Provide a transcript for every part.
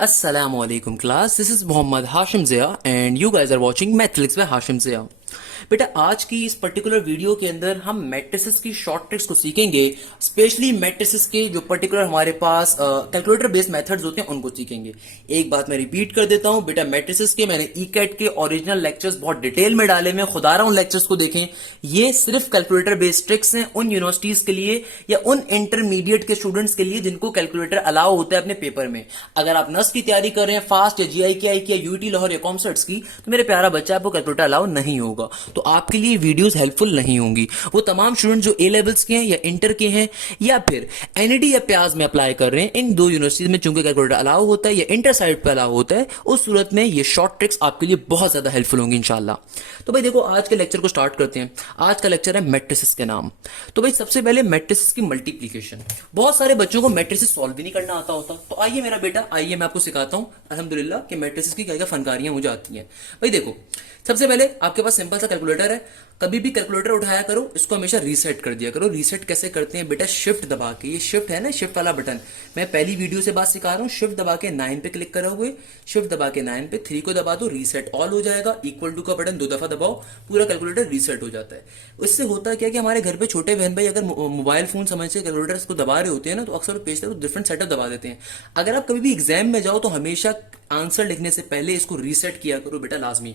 Assalamualaikum class, this is Mohammad Hashim Zia and you guys are watching Mathlex by Hashim Zia। बेटा आज की इस particular video के अंदर हम मैट्रिसेस की शॉर्ट ट्रिक्स को सीखेंगे, स्पेशली मैट्रिसेस के जो पर्टिकुलर हमारे पास कैलकुलेटर बेस्ड मेथड्स होते हैं उनको सीखेंगे। एक बात मैं रिपीट कर देता हूं बेटा, मैट्रिसेस के मैंने ईकैट के ओरिजिनल लेक्चर्स बहुत डिटेल में डाले में, खुदा रहा हूं लेक्चर्स को देखें। ये सिर्फ कैलकुलेटर बेस्ड ट्रिक्स हैं उन यूनिवर्सिटीज के लिए या उन इंटरमीडिएट के स्टूडेंट्स के लिए जिनको कैलकुलेटर अलाउ होता है अपने पेपर में। अगर आप नस की तैयारी कर रहे हैं, फास्ट या GIK या यूटी लाहौर या कॉमसर्ट्स की, तो मेरे प्यारा बच्चा आपको कैलकुलेटर अलाउ नहीं होगा, तो आपके लिए वीडियोस हेल्पफुल नहीं होंगी। वो तमाम स्टूडेंट जो ए लेवल्स के हैं या इंटर के हैं या फिर एनईडी या प्याज में अप्लाई कर रहे हैं, इन दो यूनिवर्सिटीज में चूंकि कैलकुलेटर अलाउ होता है या इंटर साइड पे अलाउ होता है, उस सूरत में ये शॉर्ट ट्रिक्स आपके लिए बहुत ज्यादा हेल्पफुल होंगी इंशाल्लाह। तो भाई देखो, आज के लेक्चर को स्टार्ट करते हैं। आज का लेक्चर है मैट्रिसेस के नाम। तो भाई सबसे पहले मैट्रिसेस की मल्टीप्लीकेशन। बहुत सारे बच्चों को मैट्रिसेस सॉल्व भी नहीं करना आता होता, तो आइए मेरा बेटा, आइए मैं आपको सिखाता हूं अल्हम्दुलिल्लाह कि मैट्रिसेस की क्या क्या फनकारियां मुझे आती हैं। भाई देखो, सबसे पहले आपके पास सिंपल सा कैलकुलेटर है, कभी भी कैलकुलेटर उठाया करो, इसको हमेशा रीसेट कर दिया करो। रीसेट कैसे करते हैं बेटा? शिफ्ट दबा के, ये शिफ्ट है ना, शिफ्ट वाला बटन, मैं पहली वीडियो से बात सिखा रहा हूं। शिफ्ट दबा के 9 पे क्लिक करो हुए, शिफ्ट दबा के 9 पे 3 को दबा दो, रीसेट ऑल हो जाएगा। इक्वल टू का बटन 2 दफा दबाओ, पूरा कैलकुलेटर रीसेट हो जाता है। इससे होता क्या कि हमारे घर पे छोटे बहन भाई अगर मोबाइल फोन समझ से कैलकुलेटर को दबा रहे होते हैं ना, तो अक्सर पेज तक डिफरेंट सेटअप दबा देते हैं। अगर आप कभी भी एग्जाम में जाओ तो हमेशा आंसर लिखने से पहले इसको रीसेट किया करो बेटा, लाजमी।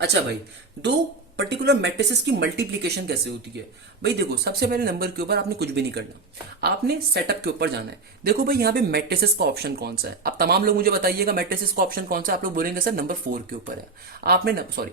अच्छा भाई, दो पर्टिकुलर मैट्रिसेस की मल्टीप्लीकेशन कैसे होती है? भाई देखो, सबसे पहले नंबर के ऊपर आपने कुछ भी नहीं करना, आपने सेटअप के ऊपर जाना है। देखो भाई, यहाँ पे मैट्रिसेस का ऑप्शन कौन सा है? अब तमाम लोग मुझे बताइएगा मैट्रिसेस का ऑप्शन कौन सा है। आप लोग बोलेंगे सर नंबर 4 के ऊपर है। आपने सॉरी,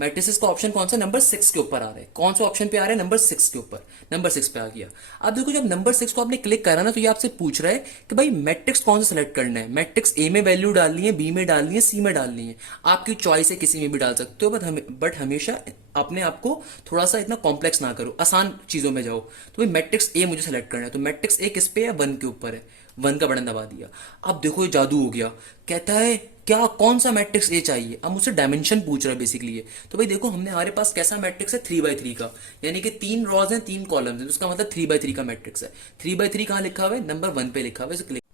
मैट्रिसेस का ऑप्शन कौन सा? नंबर 6 के ऊपर आ रहा है। कौन सा ऑप्शन पे आ रहा है? नंबर 6 के ऊपर, नंबर 6 पे आ गया। अब देखो, जब नंबर 6 को आपने क्लिक करा ना, तो ये आपसे पूछ रहा है कि भाई मैट्रिक्स कौन सा सेलेक्ट करना है। मैट्रिक्स ए में वैल्यू डालनी है, बी में डालनी है, सी में डालनी है, आपकी चॉइस है, किसी में भी डाल सकते हो। बट हमेशा अपने आप को थोड़ा सा इतना कॉम्प्लेक्स ना करो, आसान चीजों में जाओ। तो भाई मैट्रिक्स ए मुझे सेलेक्ट करना है, तो मैट्रिक्स ए किस पे है? 1 के ऊपर है। 1 का बटन दबा दिया। अब देखो ये जादू हो गया, कहता है क्या कौन सा मैट्रिक्स ए चाहिए। अब मुझसे डायमेंशन पूछ रहा है बेसिकली ये। तो भाई देखो, हमने हमारे पास कैसा मैट्रिक्स है? 3x3 का, यानी कि 3 रॉज हैं, 3 कॉलम्स हैं, उसका मतलब 3x3 का मैट्रिक्स है। 3x3 कहां लिखा हुआ है? नंबर 1 पे लिखा हुआ है।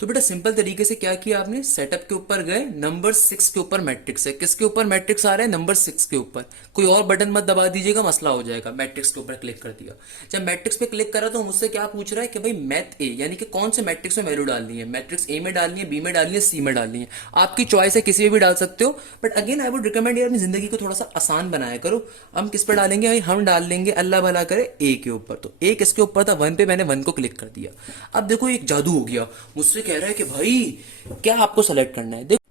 तो बेटा सिंपल तरीके से क्या किया आपने? सेटअप के ऊपर गए, नंबर 6 के ऊपर मैट्रिक्स है। किसके ऊपर मैट्रिक्स आ रहा है? नंबर 6 के ऊपर। कोई और बटन मत दबा दीजिएगा, मसला हो जाएगा। मैट्रिक्स के ऊपर क्लिक कर दिया। जब मैट्रिक्स पे क्लिक करा तो मुझसे क्या पूछ रहा है कि भाई मैथ ए, यानी कि कौन से मैट्रिक्स में वैल्यू डालनी है। मैट्रिक्स ए में डालनी है, बी में डालनी है, सी में डालनी है, आपकी चॉइस है, किसी में भी डाल सकते हो। But again I would recommend यार, अपनी जिंदगी को थोड़ा सा आसान बनाया करो। हम किस पर डालेंगे भाई? हम डाल लेंगे, अल्लाह भला करे, ए के ऊपर। तो ए किसके ऊपर था? 1 पे। मैंने 1 को क्लिक कर दिया। अब देखो एक जादू हो गया, मुझसे कह रहा है कि भाई क्या आपको सेलेक्ट करना है। देखो,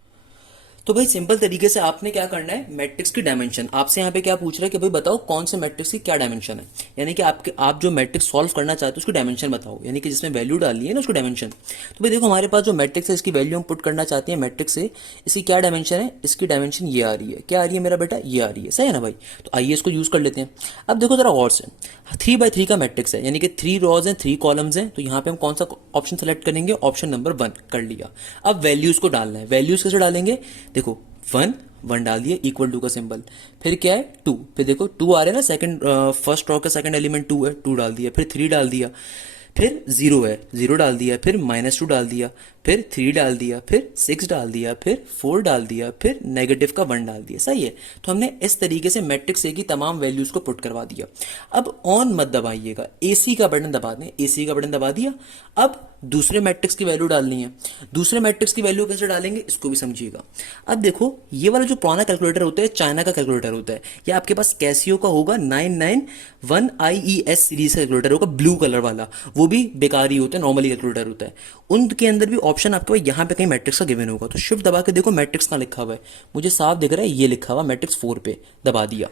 तो भाई सिंपल तरीके से आपने क्या करना है? मैट्रिक्स की डायमेंशन, आपसे यहाँ पे क्या पूछ रहा है कि भाई बताओ कौन से मैट्रिक्स की क्या डायमेंशन है, यानी कि आप जो मैट्रिक्स सॉल्व करना चाहते हो उसकी डायमेंशन बताओ, यानी कि जिसमें वैल्यू डालनी है ना उसको डायमेंशन। तो भाई देखो, हमारे पास जो मैट्रिक्स है इसकी वैल्यू हम पुट करना चाहते हैं मैट्रिक्स से, इसकी क्या डायमेंशन है? इसकी डायमेंशन ये आ रही है। क्या आ रही है मेरा बेटा? ये आ रही है, सही है ना भाई? तो आइए इसको यूज कर लेते हैं। अब देखो जरा गौर से, 3x3 का मैट्रिक्स है, यानी कि 3 रॉज हैं, 3 कॉलम्स हैं, तो यहाँ पे हम कौन सा ऑप्शन सेलेक्ट करेंगे? ऑप्शन नंबर 1 कर लिया। अब वैल्यूज को डालना है। वैल्यूज कैसे डालेंगे? देखो 1 डाल दिए, इक्वल टू का सिंबल, फिर क्या है? 2, फिर देखो 2 आ रहे हैं ना, सेकंड फर्स्ट रो का सेकंड एलिमेंट 2 है, 2 डाल दिया, फिर 3 डाल दिया, फिर 0 है, 0 डाल दिया, फिर -2 डाल दिया, फिर 3 डाल दिया, फिर 6 डाल दिया, फिर 4 डाल दिया, फिर नेगेटिव का 1 डाल दिया, सही है। तो हमने इस तरीके से मैट्रिक्स ए की तमाम वैल्यूज को पुट करवा दिया। अब ऑन मत दबाइएगा, एसी का बटन दबा दें। एसी का बटन दबा दिया। अब दूसरे मैट्रिक्स की वैल्यू डालनी है। दूसरे मैट्रिक्स की वैल्यू कैसे डालेंगे इसको भी समझिएगा। अब देखो ये वाला जो पुराना कैलकुलेटर होता है चाइना का कैलकुलेटर होता है, या आपके पास कैसियो का होगा 991 IES सीरीज का कैलकुलेटर होगा ब्लू कलर वाला, वो भी बेकार ही होता है, नॉर्मली कैलकुलेटर होता है। उनके अंदर भी ऑप्शन आपके पास यहाँ पे कहीं मैट्रिक्स का गिवन होगा, तो शिफ्ट दबा के देखो मैट्रिक्स कहाँ लिखा हुआ है, मुझे साफ दिख रहा है ये लिखा हुआ मैट्रिक्स 4 पे, दबा दिया।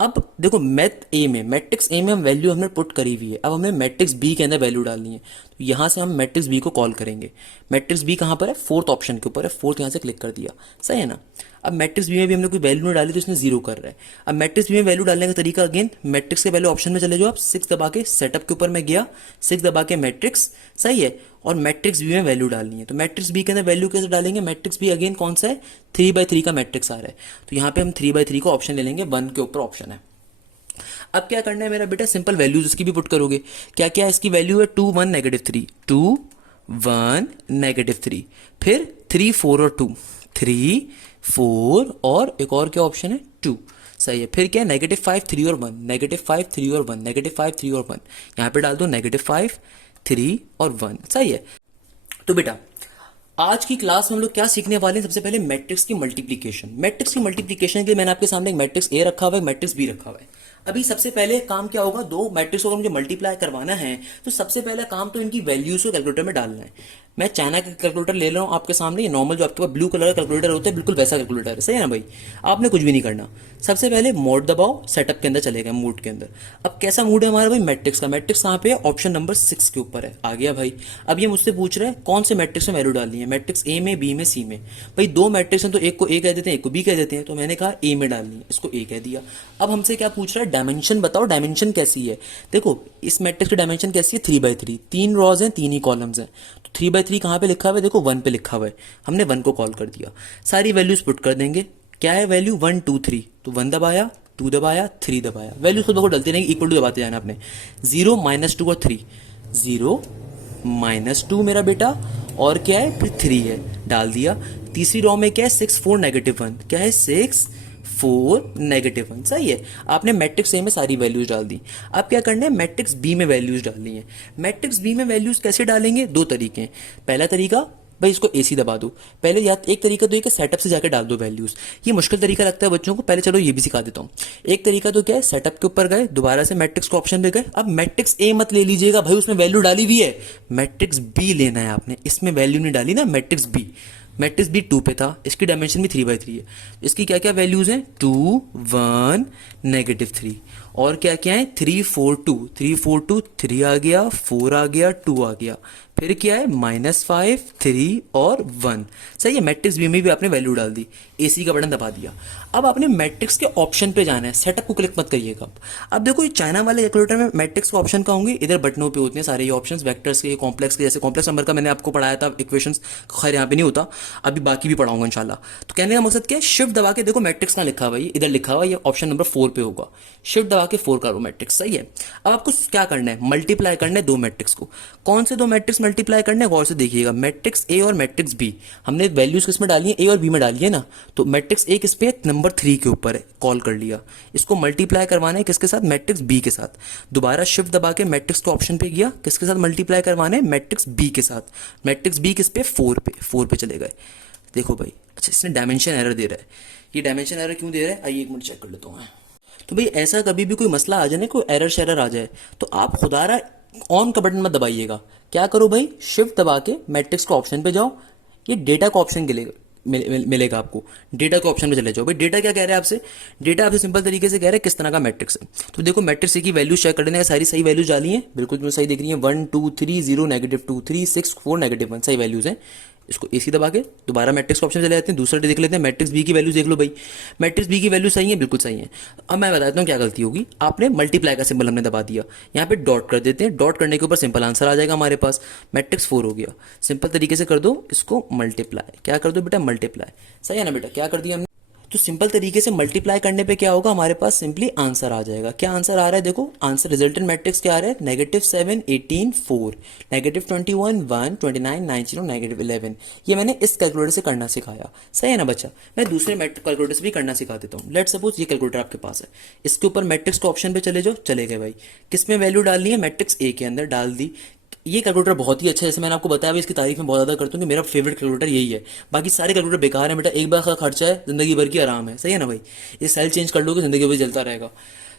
अब देखो मैट्रिक्स ए में हम वैल्यू हमने पुट करी हुई है, अब हमें मैट्रिक्स बी के अंदर वैल्यू डालनी है, तो यहाँ से हम मैट्रिक्स बी को कॉल करेंगे। मैट्रिक्स बी कहाँ पर है, फोर्थ ऑप्शन के ऊपर है, फोर्थ यहाँ से क्लिक कर दिया, सही है ना। अब मैट्रिक्स बी में भी हमने कोई वैल्यू नहीं डाली तो इसने जीरो कर रहा है। अब मैट्रिक्स बी में वैल्यू डालने का तरीका अगेन मैट्रिक्स के पहले ऑप्शन में चले जाओ आप, 6 दबा के सेटअप के ऊपर मैं गया, 6 दबा के मैट्रिक्स, सही है, और मैट्रिक्स बी में वैल्यू डालनी है। तो मैट्रिक्स बी के अंदर वैल्यू कैसे डालेंगे, मैट्रिक्स बी अगेन कौन सा है, 3/3 का मैट्रिक्स आ रहा है, तो यहाँ पे हम 3/3 का ऑप्शन ले लेंगे, 1 के ऊपर ऑप्शन है। अब क्या करना है मेरा बेटा, सिंपल वैल्यूज इसकी भी पुट करोगे। क्या क्या इसकी वैल्यू है, 2 1 -3, 2 1 -3, फिर 3 4 और 2, 3 4 और एक और क्या ऑप्शन है 2, सही है। फिर क्या है -5 3 और 1, -5 3 और 1, -5 3 और 1, यहाँ पे डाल दो -5 3 और 1, सही है। तो बेटा आज की क्लास में हम लोग क्या सीखने वाले हैं, सबसे पहले मैट्रिक्स की मल्टीप्लिकेशन। मैट्रिक्स की मल्टीप्लिकेशन के लिए मैंने आपके सामने एक मैट्रिक्स ए रखा हुआ है, मैट्रिक्स बी रखा हुआ है। अभी सबसे पहले काम क्या होगा, दो मैट्रिक्स को मुझे मल्टीप्लाई करवाना है, तो सबसे पहला काम तो इनकी वैल्यूज को कैलकुलेटर में डालना है। मैं चाइना का कैलकुलेटर ले रहा हूँ आपके सामने, ये नॉर्मल जो आपके पास ब्लू कलर का कैलकुलेटर होता है बिल्कुल वैसा कैलकुलेटर है, सही है ना भाई। आपने कुछ भी नहीं करना, सबसे पहले मोड दबाओ, सेटअप के अंदर चले गए मोड के अंदर। अब कैसा मोड है हमारा भाई, मैट्रिक्स का। मैट्रिक्स कहाँ पे है, ऑप्शन नंबर 6 के ऊपर है, आ गया भाई। अब ये मुझसे पूछ रहे हैं कौन से मैट्रिक्स में वैल्यू डालनी है, मैट्रिक्स ए में, बी में, सी में। भाई दो मैट्रिक्स हैं तो एक को ए कह देते हैं, एक को बी कह देते हैं, तो मैंने कहा ए में डालनी है, इसको ए कह दिया। अब हमसे क्या पूछ रहा है, डायमेंशन बताओ, डायमेंशन कैसी है। देखो इस मैट्रिक्स की डायमेंशन कैसी है, 3/3, 3 रॉज हैं 3 ही कॉलम्स हैं, तो 3/3 कहाँ पे लिखा हुआ है, देखो 1 पे लिखा हुआ है, हमने 1 को कॉल कर दिया। सारी वैल्यूज पुट कर देंगे, क्या है वैल्यू 1 2 3, तो 1 दबाया, 2 दबाया, 3 दबाया, वैल्यूज खुद को डलती रहेंगी, इक्वल टू दबाते जाना आपने। 0 -2 और 3, 0 -2 मेरा बेटा, और क्या है फिर 3 है, डाल दिया। तीसरी रो में क्या है, 6 4 -1, क्या है 6 4 -1, सही है। आपने मैट्रिक्स ए में सारी वैल्यूज डाल दी। अब क्या करना है, मैट्रिक्स बी में वैल्यूज डालनी है। मैट्रिक्स बी में वैल्यूज कैसे डालेंगे, दो तरीके हैं। पहला तरीका भाई इसको एसी दबा दो, पहले या एक तरीका तो ये कि सेटअप से जाकर डाल दो वैल्यूज, ये मुश्किल तरीका लगता है बच्चों को, पहले चलो ये भी सिखा देता हूँ। एक तरीका तो क्या है, सेटअप के ऊपर गए, दोबारा से मैट्रिक्स के ऑप्शन पे गए। अब मैट्रिक्स ए मत ले लीजिएगा भाई, उसमें वैल्यू डाली हुई है, मैट्रिक्स बी लेना है आपने, इसमें वैल्यू नहीं डाली ना, मैट्रिक्स बी। मैट्रिक्स बी 2 पे था, इसकी डायमेंशन भी 3/3 है। इसकी क्या क्या वैल्यूज हैं, 2 1 -3, और क्या क्या है 3 4 2, 3 4 2, 3 आ गया, 4 आ गया, 2 आ गया, फिर क्या है -5 3 और 1, सही है। मैट्रिक्स बी में भी आपने वैल्यू डाल दी, एसी का बटन दबा दिया। अब आपने मैट्रिक्स के ऑप्शन पे जाना है, सेटअप को क्लिक मत करिएगा। अब देखो ये चाइना वाले कैलकुलेटर में मैट्रिक्स के ऑप्शन का होंगे, इधर बटनों पे होते हैं सारे ये ऑप्शंस, वेक्टर्स के, कॉम्प्लेक्स के, जैसे कॉम्प्लेक्स नंबर का मैंने आपको पढ़ाया था इक्वेशंस, खैर यहाँ पे नहीं होता, अभी बाकी भी पढ़ाऊंगा इंशाल्लाह। तो कहने का मकसद क्या है, शिफ्ट दबा के देखो मैट्रिक्स का लिखा हुआ है, इधर लिखा हुआ है, ये ऑप्शन नंबर 4 पे होगा, शिफ्ट दबा के 4 करो मैट्रिक्स, सही है। अब आपको क्या करना है, मल्टीप्लाई करना है दो मैट्रिक्स को। कौन से दो मैट्रिक्स मल्टीप्लाई करने हैं, गौर से देखिएगा, मैट्रिक्स ए और मैट्रिक्स बी। हमने वैल्यूज किस में डाली है, ए और बी में डाली है ना, तो मैट्रिक्स ए किस पे, नंबर 3 के ऊपर है, कॉल कर लिया। इसको मल्टीप्लाई करवाना है किसके साथ, मैट्रिक्स बी के साथ। दोबारा शिफ्ट दबा के मैट्रिक्स के ऑप्शन पे गया, किसके साथ मल्टीप्लाई करवाना है, मैट्रिक्स बी के साथ। मैट्रिक्स बी किस पे, 4 पे चले गए। देखो भाई, अच्छा इसने डायमेंशन एरर दे रहा है, ये डायमेंशन एरर क्यों दे रहा है, आइए एक मिनट चेक कर लेता हूँ। तो भाई ऐसा कभी भी कोई मसला आ जाए ना, कोई एरर शेरर आ जाए, तो आप खुदारा ऑन का बटन मत दबाइएगा। क्या करो भाई, शिफ्ट दबा के मैट्रिक्स का ऑप्शन पे जाओ, ये डेटा का ऑप्शन मिलेगा आपको, डेटा के ऑप्शन पे चले जाओ। भाई डेटा क्या कह रहा है आपसे, डेटा आपसे सिंपल तरीके से कह रहा है किस तरह का मैट्रिक्स है। तो देखो मैट्रिक्स की वैल्यूज चेक कर लेने, सारी सही वैल्यूज डाली हैं, बिल्कुल तुम्हें सही दिख रही है, 1 2 3 0 -2 3 6 4 -1, सही वैल्यूज हैं। इसको एसी दबा के दोबारा मैट्रिक्स ऑप्शन चले जाते हैं, दूसरा देख लेते हैं, मैट्रिक्स बी की वैल्यूज देख लो भाई, मैट्रिक्स बी की वैल्यू सही है, बिल्कुल सही है। अब मैं बताता हूँ क्या गलती होगी, आपने मल्टीप्लाई का सिंबल हमने दबा दिया, यहाँ पे डॉट कर देते हैं, डॉट करने के ऊपर सिंपल आंसर आ जाएगा हमारे पास, मैट्रिक्स 4 हो गया। सिंपल तरीके से कर दो इसको मल्टीप्लाई, क्या कर दो बेटा, मल्टीप्लाई, सही है ना बेटा, क्या कर दिया हमने। तो सिंपल तरीके से मल्टीप्लाई करने पे क्या होगा, हमारे पास सिंपली आंसर आ जाएगा। क्या आंसर आ रहा है, देखो आंसर रिजल्टेंट मैट्रिक्स क्या आ रहा है, -7 18 4, -21 1 29 90 -11। ये मैंने इस कैलकुलेटर से करना सिखाया, सही है ना बच्चा। मैं दूसरे कैलकुलेटर से भी करना सिखा देता हूँ। लेट सपोज ये कैलकुलेटर आपके पास है, इसके ऊपर मैट्रिक्स के ऑप्शन पे चले जाओ, चले गए भाई, किस में वैल्यू डालनी है, मैट्रिक्स ए के अंदर डाल दी। ये कैलकुलेटर बहुत ही अच्छा है, जैसे मैंने आपको बताया, इसकी तारीफ मैं बहुत ज़्यादा करता हूँ कि मेरा फेवरेट कैलकुलेटर यही है। बाकी सारे कैलकुलेटर बेकार है बेटा, एक बार का खर्चा है, जिंदगी भर की आराम है, सही है ना भाई। ये सेल चेंज कर लोगे जिंदगी भर चलता रहेगा।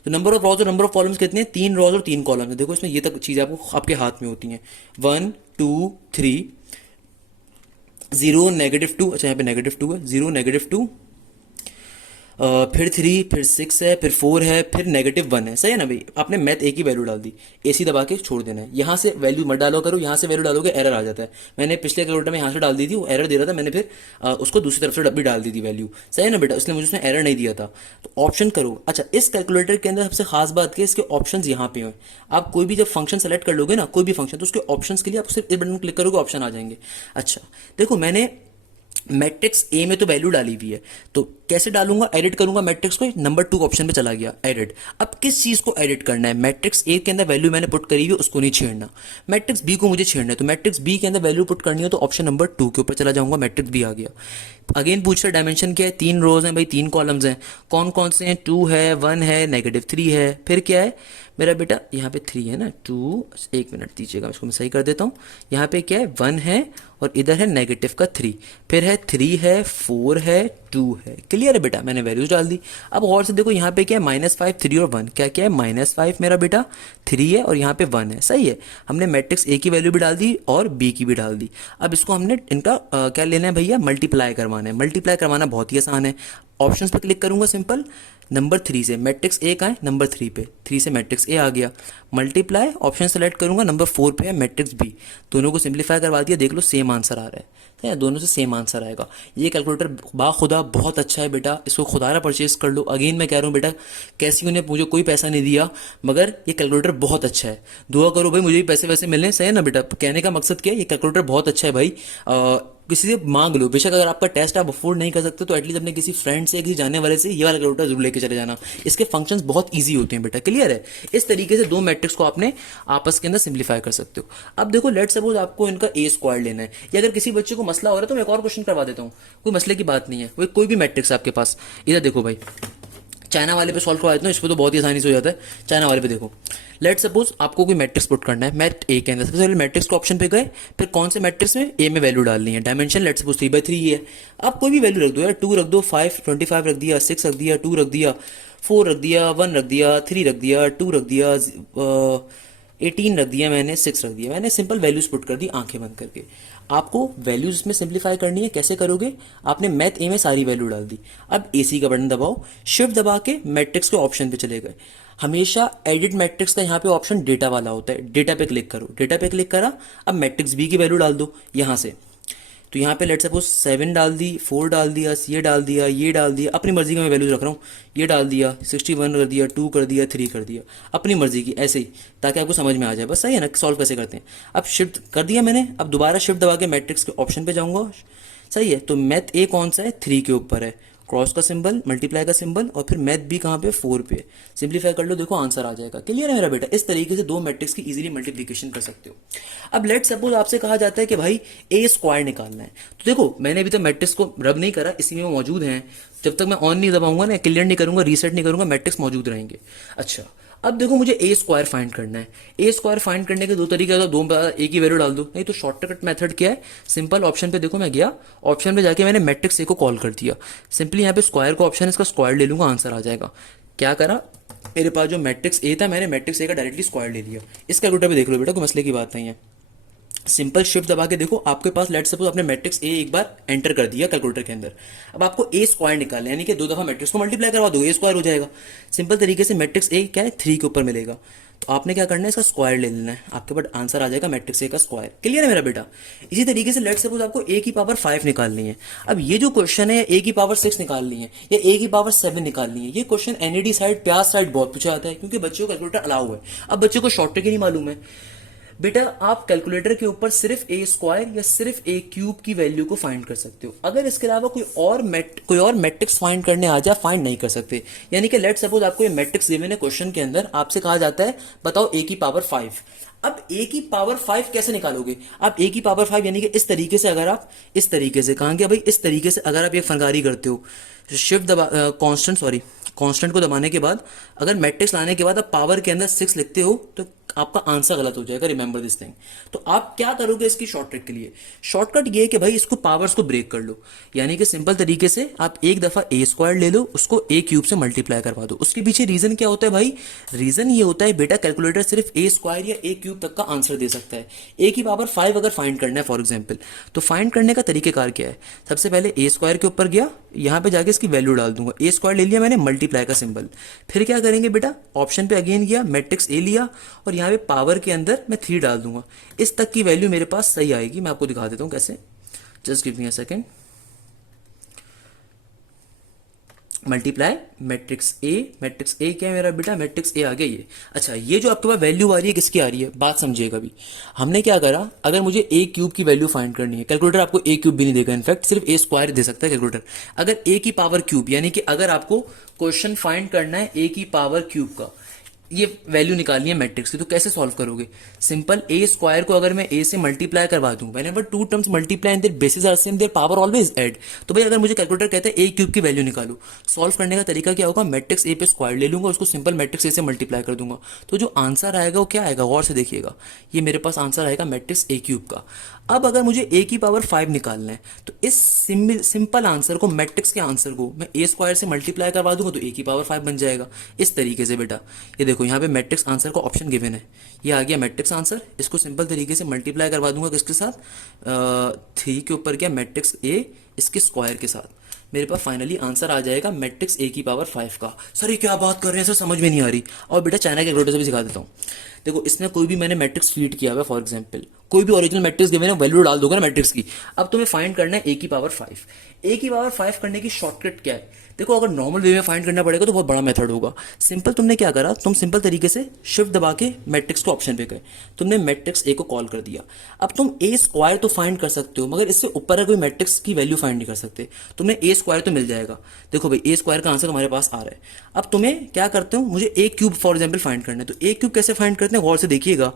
तो नंबर ऑफ रॉज और नंबर ऑफ कॉलम्स कितने हैं? 3 रॉज और 3 कॉलम है। देखो इसमें ये तक चीज़ें आपको आपके हाथ में होती हैं, 1 2 3, 0 -2, अच्छा यहाँ पे -2 है, 0 -2, फिर 3, फिर 6 है, फिर 4 है, फिर -1 है, सही है ना भाई। आपने मैथ ए की वैल्यू डाल दी, एसी दबा के छोड़ देना है। यहाँ से वैल्यू मत डालो करो, यहाँ से वैल्यू डालोगे एरर आ जाता है। मैंने पिछले कैलकुलेटर में यहाँ से डाल दी थी, वो एरर दे रहा था, मैंने फिर उसको दूसरी तरफ से भी डाल दी थी वैल्यू, सही है ना बेटा, इसलिए मुझे उसने एरर नहीं दिया था। तो ऑप्शन करो। अच्छा, इस कैलकुलेटर के अंदर सबसे खास बात क्या है, इसके ऑप्शन यहाँ पे हैं। आप कोई भी जब फंक्शन सेलेक्ट कर लोगे ना, कोई भी फंक्शन, तो उसके ऑप्शन के लिए आप सिर्फ इस बटन क्लिक करोगे, ऑप्शन आ जाएंगे। अच्छा देखो, मैंने मैट्रिक्स ए में तो वैल्यू डाली हुई है, तो कैसे डालूंगा, एडिट करूंगा मैट्रिक्स को, नंबर 2 ऑप्शन पे चला गया, एडिट। अब किस चीज को एडिट करना है? मैट्रिक्स ए के अंदर वैल्यू मैंने पुट करी हुई है, उसको नहीं छेड़ना। मैट्रिक्स बी को मुझे छेड़ना है, तो मैट्रिक्स बी के अंदर वैल्यू पुट करनी है, तो ऑप्शन नंबर 2 के ऊपर चला जाऊंगा, मैट्रिक्स बी आ गया। अगेन पूछ रहा डायमेंशन क्या है? 3 रोज हैं भाई, 3 कॉलम्स हैं, कौन कौन से हैं? 2 है, 1 है, -3 है, फिर क्या है मेरा बेटा? यहाँ पे 3 है ना, 2, 1 मिनट दीजिएगा, इसको मैं सही कर देता हूँ। यहाँ पे क्या है? 1 है, और इधर है -3, फिर है 3 है, 4 है, 2 है। क्लियर है बेटा, मैंने वैल्यूज डाल दी। अब और से देखो, यहाँ पे क्या है? -5, 3 और 1, क्या क्या है? -5 मेरा बेटा, 3 है, और यहाँ पे 1 है, सही है। हमने मैट्रिक्स ए की वैल्यू भी डाल दी और बी की भी डाल दी। अब इसको हमने इनका क्या लेना है भैया? मल्टीप्लाई करवाना है। मल्टीप्लाई करवाना बहुत ही आसान है, ऑप्शंस पे क्लिक करूंगा, सिंपल, नंबर 3 से मैट्रिक्स ए का है, नंबर 3 पे, 3 से मैट्रिक्स ए आ गया। मल्टीप्लाई ऑप्शन सेलेक्ट करूंगा, नंबर 4 पे है मैट्रिक्स बी, दोनों को सिंप्लीफाई करवा दिया, देख लो सेम आंसर आ रहा है, दोनों से सेम आंसर आएगा। ये कैलकुलेटर बाखुदा बहुत अच्छा है बेटा, इसको खुदारा परचेज कर लो। अगेन मैं कह रहा हूँ बेटा, कैसी उन्हें मुझे कोई पैसा नहीं दिया, मगर ये कैलकुलेटर बहुत अच्छा है। दुआ करो भाई मुझे भी पैसे वैसे मिलने, सही है ना बेटा। कहने का मकसद क्या है, ये कैलकुलेटर बहुत अच्छा है भाई। किसी से मांग लो, बेशक अगर आपका टेस्ट आप अफोर्ड नहीं कर सकते तो एटलीस्ट अपने किसी फ्रेंड से, किसी जानने वाले से ये वाला कैलकुलेटर जरूर लेके चले जाना। इसके फंक्शंस बहुत इजी होते हैं बेटा, क्लियर है। इस तरीके से 2 मैट्रिक्स को आपने आपस के अंदर सिंप्लीफाई कर सकते हो। अब देखो, लेट सपोज आपको इनका ए स्क्वायर लेना है, या अगर किसी बच्चे को मसला हो रहा है तो मैं एक और क्वेश्चन करवा देता हूँ, कोई मसले की बात नहीं है। कोई भी मैट्रिक्स आपके पास, इधर देखो भाई, चाइना वाले पे सॉल्व करवा देता हूँ, इस पर तो बहुत ही आसानी से हो जाता है। चाइना वाले पे देखो, लेट सपोज आपको कोई मैट्रिक्स पुट करना है, मैथ ए के अंदर। सबसे पहले मैट्रिक्स के ऑप्शन पे गए, फिर कौन से मैट्रिक्स में ए में वैल्यू डालनी है, डायमेंशन लेट सपोज 3/3 है। आप कोई भी वैल्यू रख दो यार, 2 रख दो, 5 25 रख दिया, 6 रख दिया, 2 रख दिया, 4 रख दिया, 1 रख दिया, 3 रख दिया, 2 रख दिया, 18 रख दिया मैंने, 6 रख दिया मैंने। सिंपल वैल्यूज पुट कर दी आंखें बंद करके। आपको वैल्यूज में सिंप्लीफाई करनी है, कैसे करोगे? आपने मैथ ए में सारी वैल्यू डाल दी। अब एसी का बटन दबाओ, शिफ्ट दबा के मैट्रिक्स के ऑप्शन पे चले गए। हमेशा एडिट मैट्रिक्स का यहाँ पे ऑप्शन डेटा वाला होता है, डेटा पे क्लिक करो, डेटा पे क्लिक करा। अब मैट्रिक्स बी की वैल्यू डाल दो यहाँ से। तो यहाँ पे लेट सपोज 7 डाल दी, 4 डाल दिया, ये डाल दिया, ये डाल दिया, अपनी मर्जी का मैं वैल्यूज रख रहा हूँ। ये डाल दिया, 61 कर दिया, 2 कर दिया, 3 कर दिया, अपनी मर्जी की, ऐसे ही, ताकि आपको समझ में आ जाए बस, सही है ना, सॉल्व कैसे करते हैं। अब शिफ्ट कर दिया मैंने, अब दोबारा शिफ्ट दबा के मैट्रिक्स के ऑप्शन पे जाऊंगा, सही है। तो मैथ ए कौन सा है? 3 के ऊपर है, क्रॉस का सिंबल, मल्टीप्लाई का सिंबल, और फिर मैथ बी कहाँ पे? 4 पे। सिंप्लीफाई कर लो, देखो आंसर आ जाएगा। क्लियर है मेरा बेटा? इस तरीके से 2 मैट्रिक्स की इजीली मल्टीप्लिकेशन कर सकते हो। अब लेट सपोज आपसे कहा जाता है कि भाई ए स्क्वायर निकालना है, तो देखो मैंने अभी तो मैट्रिक्स को रब नहीं करा, इसी में वो मौजूद हैं। जब तक मैं ऑन नहीं दबाऊंगा ना, क्लियर नहीं करूंगा, रीसेट नहीं करूंगा, मैट्रिक्स मौजूद रहेंगे। अच्छा, अब देखो मुझे ए स्क्वायर फाइंड करना है। ए स्क्वायर फाइंड करने के 2 तरीके हैं, दो ए की वैल्यू डाल दो, नहीं तो शॉर्टकट मेथड क्या है? सिंपल ऑप्शन पे देखो, मैं गया ऑप्शन पे जाके मैंने मैट्रिक्स ए को कॉल कर दिया। सिंपली यहाँ पे स्क्वायर का ऑप्शन है, इसका स्क्वायर ले लूंगा, आंसर आ जाएगा। क्या करा, मेरे पास जो मैट्रिक्स ए था, मैंने मैट्रिक्स ए का डायरेक्टली स्क्वायर ले लिया। इस कैलकुलेटर पे देख लो बेटा, कोई मसले की बात नहीं है। सिंपल शिफ्ट दबा के देखो, आपके पास लेट सपोज आपने मैट्रिक्स ए एक बार एंटर कर दिया कैलकुलेटर के अंदर। अब आपको ए स्क्वायर निकालना है, यानी कि 2 दफा मैट्रिक्स को मल्टीप्लाई करवा दो, ए स्क्वायर हो जाएगा। सिंपल तरीके से मैट्रिक्स ए क्या है? 3 के ऊपर मिलेगा, तो आपने क्या करना है? इसका स्क्वायर ले लेना है, आपके पास आंसर आ जाएगा मैट्रिक्स ए का स्क्वायर। क्लियर है मेरा बेटा? इसी तरीके से लेट सपोज आपको ए की पावर 5 निकालनी है। अब ये जो क्वेश्चन है, ए की पावर 6 निकालनी है या ए की पावर 7 निकालनी है, ये क्वेश्चन एनईडी साइड, प्याज साइड बहुत पूछा जाता है, क्योंकि बच्चों को कैलकुलेटर अलाउ है। अब बच्चे को शॉर्ट ट्रिक ही नहीं मालूम है बेटा, आप कैलकुलेटर के ऊपर सिर्फ ए स्क्वायर या सिर्फ ए क्यूब की वैल्यू को फाइंड कर सकते हो। अगर इसके अलावा कोई और मैट्रिक्स फाइंड करने आ जाए, फाइंड नहीं कर सकते। यानी कि लेट सपोज आपको ये मैट्रिक्स गिवन है, क्वेश्चन के अंदर आपसे कहा जाता है बताओ ए की पावर 5। अब ए की पावर 5 कैसे निकालोगे? आप ए की पावर 5 यानी कि इस तरीके से, अगर आप इस तरीके से, कहाँ गया भाई, इस तरीके से अगर आप ये फनकारी करते हो, शिफ्ट दबा कांस्टेंट को दबाने के बाद अगर मैट्रिक्स लाने के बाद आप पावर के अंदर 6 लिखते हो तो आपका आंसर गलत हो जाएगा, रिमेंबर दिस थिंग। तो आप क्या करोगे इसकी शॉर्टकट के लिए? शॉर्टकट ये है कि भाई इसको पावर्स को ब्रेक कर लो, यानी कि सिंपल तरीके से आप एक दफा ए स्क्वायर ले लो, उसको ए क्यूब से मल्टीप्लाई करवा दो। उसके पीछे रीजन क्या होता है भाई? रीजन ये होता है बेटा, कैलकुलेटर सिर्फ ए स्क्वायर या ए क्यूब तक का आंसर दे सकता है। ए की पावर 5 अगर फाइंड करना है फॉर एग्जाम्पल, तो फाइंड करने का तरीकेकार क्या है? सबसे पहले ए स्क्वायर के ऊपर गया, यहां पे जाके इसकी वैल्यू डाल दूंगा, ए स्क्वायर ले लिया मैंने, मल्टीप्लाई का सिंबल। फिर क्या करेंगे बेटा, ऑप्शन पे अगेन गया, मैट्रिक्स ए लिया और यहाँ पे पावर के अंदर मैं 3 डाल दूंगा। इस तक की वैल्यू मेरे पास सही आएगी। मैं आपको दिखा देता हूँ कैसे, just give me a second. Multiply matrix A क्या है मेरा बेटा, मैट्रिक्स ए आ गया ये। अच्छा, ये जो आपके पास वैल्यू आ रही है किसकी आ रही है, बात समझिएगा भी। हमने क्या करा, अगर मुझे ए क्यूब की वैल्यू फाइंड करनी है, कैलकुलेटर आपको ए क्यूब भी नहीं देगा, इनफैक्ट सिर्फ ए स्क्वायर दे सकता है कैलकुलेटर। अगर ए की पावर क्यूब, यानी कि अगर आपको क्वेश्चन फाइंड करना है ए की पावर क्यूब का, ये वैल्यू निकालनी है मैट्रिक्स की, तो कैसे सॉल्व करोगे? सिंपल, ए स्क्वायर को अगर मैं ए से मल्टीप्लाई करवा दूं, whenever two terms multiply and their bases are same, their power always add. तो भाई अगर मुझे कैलकुलेटर कहता है ए क्यूब की वैल्यू निकालो, सॉल्व करने का तरीका क्या होगा, मैट्रिक्स ए पे स्क्वायर ले लूंगा, उसको सिंपल मैट्रिक्स ए से मल्टीप्लाई कर दूंगा, तो जो आंसर आएगा वो क्या आएगा, गौर से देखिएगा, ये मेरे पास आंसर आएगा मैट्रिक्स ए क्यूब का। अब अगर मुझे ए की पावर 5 निकालना है, तो इस सिंपल आंसर को, मैट्रिक्स के आंसर को मैं ए स्क्वायर से मल्टीप्लाई करवा दूंगा तो ए की पावर 5 बन जाएगा। इस तरीके से बेटा, ये देखो यहाँ पे मैट्रिक्स आंसर का ऑप्शन गिवन है, ये आ गया मैट्रिक्स आंसर। इसको सिंपल तरीके से मल्टीप्लाई करवा दूंगा किसके साथ, 3 के ऊपर क्या, मैट्रिक्स ए इसके स्क्वायर के साथ, मेरे पास फाइनली आंसर आ जाएगा मैट्रिक्स ए की पावर 5 का। सर ये क्या बात कर रहे हैं सर, समझ में नहीं आ रही। और बेटा चाइना के कैलकुलेटर से भी सिखा देता हूँ। देखो, इसमें कोई भी मैंने मैट्रिक्स फीड किया हुआ, फॉर एग्जांपल कोई भी ओरिजिनल मैट्रिक्स गिवन है, वैल्यू डाल दोगे ना मैट्रिक्स की। अब तुम्हें फाइंड करना है ए की पावर 5। ए की पावर 5 करने की शॉर्टकट क्या है? देखो, अगर नॉर्मल वे में फाइंड करना पड़ेगा तो बहुत बड़ा मेथड होगा। सिंपल तुमने क्या करा, तुम सिंपल तरीके से शिफ्ट दबा के मैट्रिक्स को ऑप्शन पे गए, तुमने मैट्रिक्स ए को कॉल कर दिया। अब तुम ए स्क्वायर तो फाइंड कर सकते हो, मगर इससे ऊपर है कोई मैट्रिक्स की वैल्यू फाइंड नहीं कर सकते। तुमने ए स्क्वायर तो मिल जाएगा, देखो भाई ए स्क्वायर का आंसर तुम्हारे पास आ रहा है। अब तुम्हें क्या करते हो, मुझे ए क्यूब फॉर एग्जाम्पल फाइंड करना है, तो ए क्यूब कैसे फाइंड करते हैं, गौर से देखिएगा।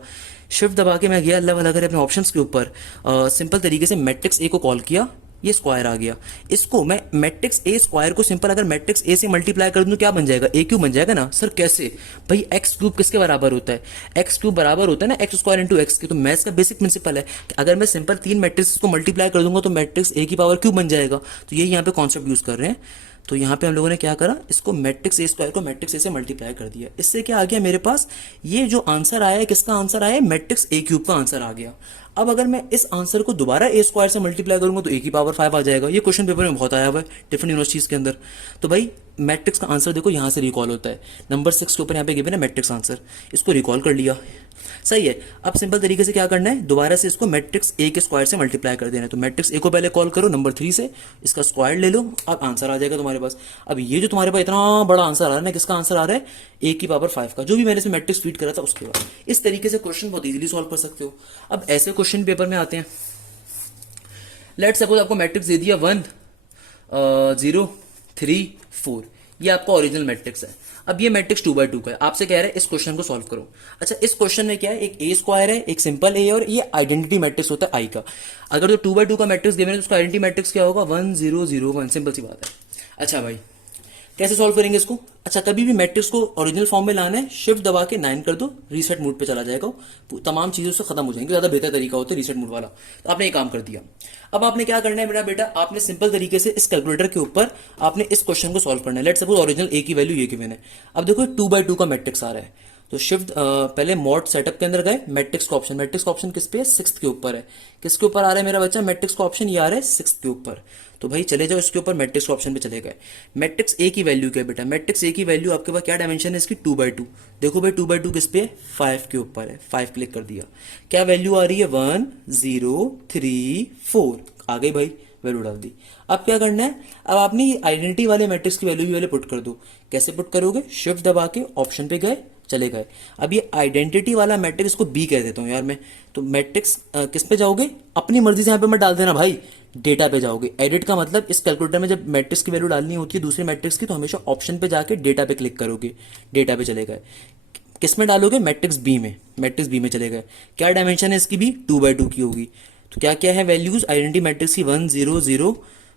शिफ्ट दबा के मैं गया अल्लाह वाला करे अपने ऑप्शंस के ऊपर, सिंपल तरीके से मैट्रिक्स ए को कॉल किया, ये स्क्वायर आ गया। इसको मैं मैट्रिक्स ए स्क्वायर को सिंपल अगर मैट्रिक्स ए से मल्टीप्लाई कर दूं तो क्या बन जाएगा, ए क्यूब बन जाएगा ना। सर कैसे भाई, एक्स क्यूब किसके बराबर होता है, एक्स क्यूब बराबर होता है ना एक्स स्क्वायर इंटू एक्स के। तो मैथ्स का बेसिक प्रिंसिपल है कि अगर मैं सिंपल 3 मैट्रिक्स को मल्टीप्लाई कर दूंगा तो मैट्रिक्स ए की पावर क्यूब बन जाएगा। तो यही यहाँ पे कॉन्सेप्ट यूज कर रहे हैं। तो यहाँ पे हम लोगों ने क्या करा, इसको मैट्रिक्स ए स्क्वायर को मैट्रिक्स ए से मल्टीप्लाई कर दिया। इससे क्या आ गया मेरे पास, ये जो आंसर आया है किसका आंसर आया है, मैट्रिक्स ए क्यूब का आंसर आ गया। अब अगर मैं इस आंसर को दोबारा ए स्क्वायर से मल्टीप्लाई करूंगा तो ए की पावर 5 आ जाएगा। ये क्वेश्चन पेपर में बहुत आया हुआ है डिफरेंट यूनिवर्सिटीज के अंदर। तो भाई मैट्रिक्स का आंसर देखो यहाँ से रिकॉल होता है, नंबर 6 के ऊपर यहाँ पे गिवन है मैट्रिक्स आंसर, इसको रिकॉल कर लिया, सही है। अब सिंपल तरीके से क्या करना है, दोबारा से इसको मैट्रिक्स ए के स्क्वायर से मल्टीप्लाई कर देना है। तो मैट्रिक्स ए को पहले कॉल करो नंबर 3 से, इसका स्क्वायर ले लो, अब आंसर आ जाएगा तुम्हारे पास। अब ये जो तुम्हारे पास इतना बड़ा आंसर आ रहा है ना, किसका आंसर आ रहा है, ए की पावर 5 का, जो भी मैंने इसमें मैट्रिक्स फीड करा था उसके बाद। इस तरीके से क्वेश्चन बहुत इजीली सॉल्व कर सकते हो। अब ऐसे क्वेश्चन पेपर में आते हैं, लेट सपोज आपको मैट्रिक्स दे दिया 1 0 3 4, ये आपका ओरिजिनल मैट्रिक्स है। अब ये मैट्रिक्स 2/2 का है, आपसे कह रहे हैं इस क्वेश्चन को सॉल्व करो। अच्छा, इस क्वेश्चन में क्या है, एक ए स्क्वायर है, एक सिंपल ए, और ये आइडेंटिटी मैट्रिक्स होता है आई का। अगर जो 2/2 का मैट्रिक्स गिवन है तो उसका आइडेंटिटी मैट्रिक्स क्या होगा, 1 0 0 1, सिंपल सी बात है। अच्छा भाई कैसे सॉल्व करेंगे इसको? अच्छा, कभी भी मैट्रिक्स को ओरिजिनल फॉर्म में लाना है, शिफ्ट दबा के 9 कर दो, रीसेट मोड पे चला जाएगा, तमाम चीजों से खत्म हो जाएंगे। ज्यादा बेहतर तरीका होता है रीसेट मोड वाला। तो आपने ये काम कर दिया। अब आपने क्या करना है मेरा बेटा, आपने सिंपल तरीके से इस कैलकुलेटर के ऊपर आपने इस क्वेश्चन को सॉल्व करना है। लेट सपोज ओरिजिनल ए की वैल्यू ये गिवन है। अब देखो 2/2 का मैट्रिक्स आ रहा है, तो शिफ्ट पहले मॉड सेटअप के अंदर गए, मैट्रिक्स का ऑप्शन, मैट्रिक्स का ऑप्शन किस पे है, 6 के ऊपर है। किसके ऊपर आ रहा है मेरा बच्चा, मैट्रिक्स का ऑप्शन ये आ रहा है 6 के ऊपर। तो भाई चले जाओ इसके ऊपर, मैट्रिक्स ऑप्शन पे चले गए। मैट्रिक्स ए की वैल्यू क्या है बेटा, मैट्रिक्स ए की वैल्यू आपके पास क्या डायमेंशन है इसकी, 2/2। देखो भाई 2/2 किस पे है, 5 के ऊपर है, 5 क्लिक कर दिया। क्या वैल्यू आ रही है, 1 0 3 4, आ गई भाई, वैल्यू डाल दी। अब क्या करना है, अब आपने आइडेंटिटी वाले मैट्रिक्स की वैल्यू भी पहले पुट कर दो। कैसे पुट करोगे, शिफ्ट दबा के ऑप्शन पे गए, चले गए। अब ये आइडेंटिटी वाला मैट्रिक्स को बी कह देता हूं यार मैं। तो मैट्रिक्स किस पे जाओगे, अपनी मर्जी से यहाँ पे मत डाल देना भाई, डेटा पे जाओगे। एडिट का मतलब इस कैलकुलेटर में जब मैट्रिक्स की वैल्यू डालनी होती है दूसरे मैट्रिक्स की, तो हमेशा ऑप्शन पे जाके डेटा पे क्लिक करोगे, डेटा पे चले गए। किस में डालोगे, मैट्रिक्स बी में, मैट्रिक्स बी में चले गए। क्या डायमेंशन है इसकी भी, 2 by 2 की होगी। तो क्या क्या है वैल्यूज आइडेंटिटी मैट्रिक्स की, 1 0 0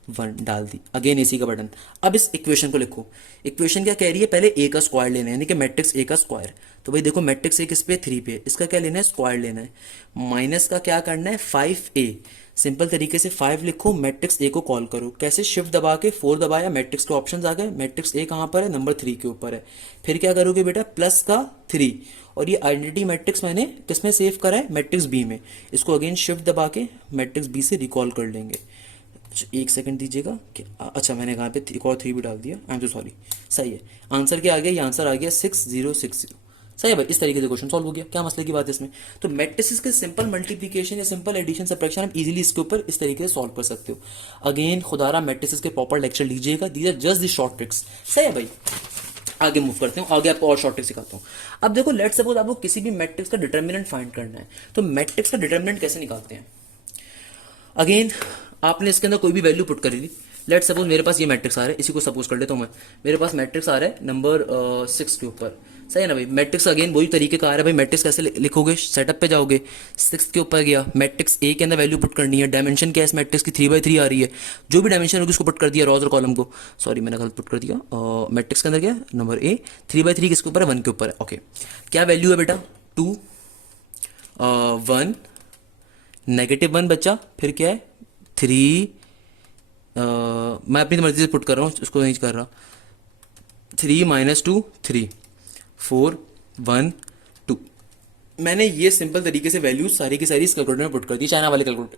1 डाल दी, अगेन एसी का बटन। अब इस इक्वेशन को लिखो। इक्वेशन क्या कह रही है, पहले ए का स्क्वायर लेना है, यानी कि मैट्रिक्स ए का स्क्वायर। तो भाई देखो मैट्रिक्स ए किस पे, 3 पे, इसका क्या लेना है, स्क्वायर लेना है। माइनस का क्या करना है, 5a। सिंपल तरीके से 5 लिखो, मैट्रिक्स ए को कॉल करो। कैसे, शिफ्ट दबा के 4 दबाया, मैट्रिक्स के ऑप्शंस आ गए। मैट्रिक्स ए कहाँ पर है, नंबर 3 के ऊपर है। फिर क्या करोगे बेटा, प्लस का 3, और ये आइडेंटिटी मैट्रिक्स मैंने किसमें सेव करा है, मैट्रिक्स बी में। इसको अगेन शिफ्ट दबा के मैट्रिक्स बी से रिकॉल कर लेंगे। अच्छा, एक सेकंड दीजिएगा कि अच्छा मैंने कहाँ पे एक और 3 भी डाल दिया, आई एम सो सॉरी। सही है, आंसर क्या आ गया, ये आंसर आ गया 6060। सही है भाई, इस तरीके से क्वेश्चन सॉल्व हो गया। क्या मसले की बात है इसमें। तो मैट्रिसेस के सिंपल मल्टीप्लिकेशन या सिंपल एडिशन सब्ट्रैक्शन आप इजीली इसके ऊपर इस तरीके से सॉल्व कर सकते हो। अगेन खुदारा मैट्रिसेस के प्रॉपर लेक्चर लीजिएगा, these are just the short tricks. सही है भाई, आगे मूव करते हूँ, आगे आपको और शॉर्ट ट्रिक सिखाता हूँ। अब देखो लेट्स सपोज आपको किसी भी मैट्रिक्स का डिटर्मिनेंट फाइंड करना है, तो मैट्रिक्स का डिटर्मिनेंट कैसे निकालते हैं। अगेन आपने इसके अंदर कोई भी वैल्यू पुट करी ली। लेट सपोज मेरे पास ये मैट्रिक्स आ रहा है, इसी को सपोज कर लेता हूँ मैं। मेरे पास मैट्रिक्स आ रहा है नंबर 6 के ऊपर। सही है ना भाई, मैट्रिक्स अगेन वही तरीके का आ रहा है भाई। मैट्रिक्स कैसे लिखोगे, सेटअप पे जाओगे, 6 के ऊपर गया, मैट्रिक्स ए के अंदर वैल्यू पुट करनी है। डायमेंशन क्या है इस मैट्रिक्स की, 3 by 3 आ रही है। जो भी डायमेंशन होगी उसको पुट कर दिया, रॉज और कॉलम को। सॉरी मैंने गलत पुट कर दिया। मैट्रिक्स के अंदर क्या है, नंबर ए, 3 by 3 किसके ऊपर है, 1 के ऊपर है। ओके, क्या वैल्यू है बेटा, 2 1 -1 बचा, फिर क्या है 3। मैं अपनी मर्जी से पुट कर रहा हूँ, उसको नहीं कर रहा। 3 - 2 3 4 1 2। मैंने ये सिंपल तरीके से वैल्यूज सारी की सारी इस कैलकुलेटर में पुट कर दी, चाइना वाले कैलकुलेटर।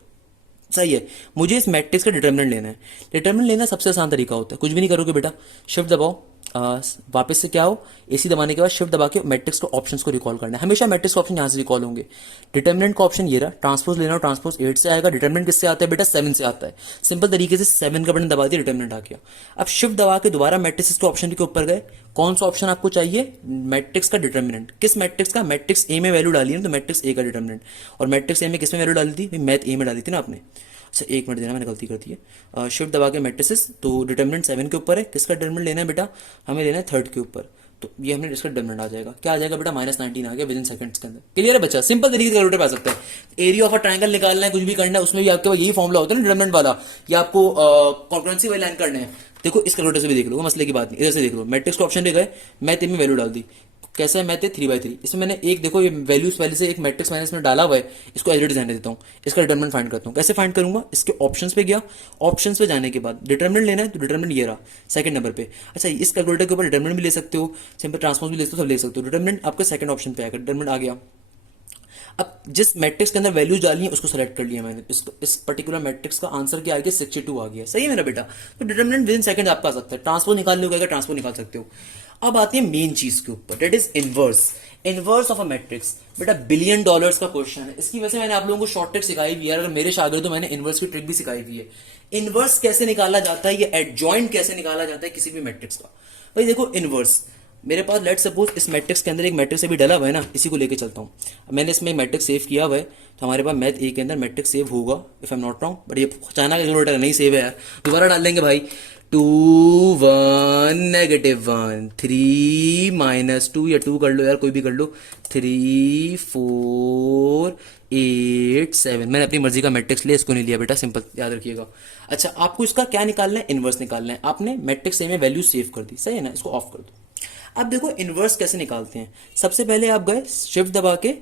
सही है, मुझे इस मैट्रिक्स का डिटर्मिनेंट लेना है। डिटर्मिनेंट लेना सबसे आसान तरीका होता है, कुछ भी नहीं करोगे बेटा, शिफ्ट दबाओ, वापस से क्या हो, एसी दबाने के बाद शिफ्ट दबा के मैट्रिक्स के ऑप्शंस को रिकॉल करना है। हमेशा मैट्रिक्स ऑप्शन यहाँ से रिकॉल होंगे। डिटर्मिनेंट का ऑप्शन ये रहा, ट्रांसपोज लेना हो, ट्रांसपोज 8 से आएगा। डिटर्मिनेंट किससे आता है बेटा, 7 से आता है। सिंपल तरीके से 7 का बटन दबा दिया, डिटर्मिनेंट आ गया। अब शिफ्ट दबा के दोबारा मैट्रिक्स के ऑप्शन के ऊपर गए, कौन सा ऑप्शन आपको चाहिए, मैट्रिक्स का डिटर्मिनेंट। किस मैट्रिक्स का, मैट्रिक्स ए में वैल्यू डाली है तो मैट्रिक्स ए का डिटर्मिनेंट। और मैट्रिक्स ए में किस में वैल्यू डाली थी, मैथ ए में डाली थी ना आपने। अच्छा एक मिनट देना, मैंने गलती कर दी है। शिफ्ट दबा के मैट्रिसेस, तो डिटर्मिनेंट 7 के ऊपर है। किसका डिटर्मिनेंट लेना है बेटा, हमें लेना है 3 के ऊपर। तो ये हमने इसका डिटर्मिनेंट आ जाएगा, क्या आ जाएगा बेटा, -19 आ गया विद इन सेकंड्स के अंदर। क्लियर है बच्चा, सिंपल तरीके से कैलकुलेटर पे आ सकता है। एरिया ऑफ अ ट्रायंगल निकालना है, कुछ भी करना है, उसमें भी आपके पास यही फॉर्मूला होता है ना डिटर्मिनेंट वाला, या आपको कॉन्करेंसी वाली लाइन करना है। देखो इस कैलकुलेटर से भी देख लो, मसले की बात नहीं। इधर से देख लो, मैट्रिक्स के ऑप्शन पे गए, मैथ में वैल्यू डाल दी। कैसा है मैथ है, 3 by 3। इसमें मैंने एक देखो ये वैल्यूज पहले से एक मैट्रिक्स मैंने इसमें डाला हुआ है, इसको एज इट इज रहने देता हूँ। इसका डिटर्मिनेंट फाइंड करता हूँ, कैसे फाइंड करूंगा, इसके ऑप्शंस पे गया, ऑप्शंस पे जाने के बाद डिटर्मिनेंट लेना है, तो डिटर्मिनेंट ये रहा सेकंड नंबर पे। अच्छा इस कैलकुलेटर के ऊपर डिटर्मिनेंट भी ले सकते हो, सिंपल ट्रांसपोज भी ले सकते हो, सब ले सकते हो। डिटर्मिनेंट आपका सेकंड ऑप्शन पे आएगा, डिटर्मिनेंट आ गया। अब जिस मैट्रिक्स के अंदर वैल्यूज डाली है उसको सेलेक्ट कर लिया मैंने। इस पर्टिकुलर मैट्रिक्स का आंसर क्या आ गया, 62 आ गया। सही है मेरा बेटा, तो डिटर्मिनेंट विद इन सेकंड आपका आ सकता है। ट्रांसपोज निकालने को ट्रांसपोज निकाल सकते हो। अब आती है मेन चीज के ऊपर, that is inverse. Inverse of a matrix बेटा $1 बिलियन का क्वेश्चन है। इसकी वजह से मैंने आप लोगों को शॉर्ट ट्रिक सिखाई हुई है, अगर मेरे शागिर्द तो मैंने इनवर्स की ट्रिक भी सिखाई हुई है। इनवर्स कैसे निकाला जाता है, ये एडजॉइंट कैसे निकाला जाता है किसी भी मैट्रिक्स का। भाई देखो इनवर्स, मेरे पास लेट सपोज इस मैट्रिक्स के अंदर एक मैट्रिक्स अभी डला हुआ है ना, इसी को लेके चलता हूँ। मैंने इसमें एक मैट्रिक्स सेव किया हुआ है, तो हमारे पास मैथ ए के अंदर मैट्रिक्स सेव होगा if I am not wrong, but ये चाइना कैलकुलेटर नहीं सेव है यार, दोबारा डाल देंगे भाई। 2 1 -1 3 -2 या 2 कर लो यार, कोई भी कर लो, 3 4 8 7। मैंने अपनी मर्जी का मैट्रिक्स लिया, इसको नहीं लिया बेटा, सिंपल याद रखिएगा। अच्छा आपको इसका क्या निकालना है, इनवर्स निकालना है। आपने मैट्रिक्स ए में वैल्यू सेव कर दी, सही है ना, इसको ऑफ कर दो। अब देखो इनवर्स कैसे निकालते हैं। सबसे पहले आप गए शिफ्ट दबा के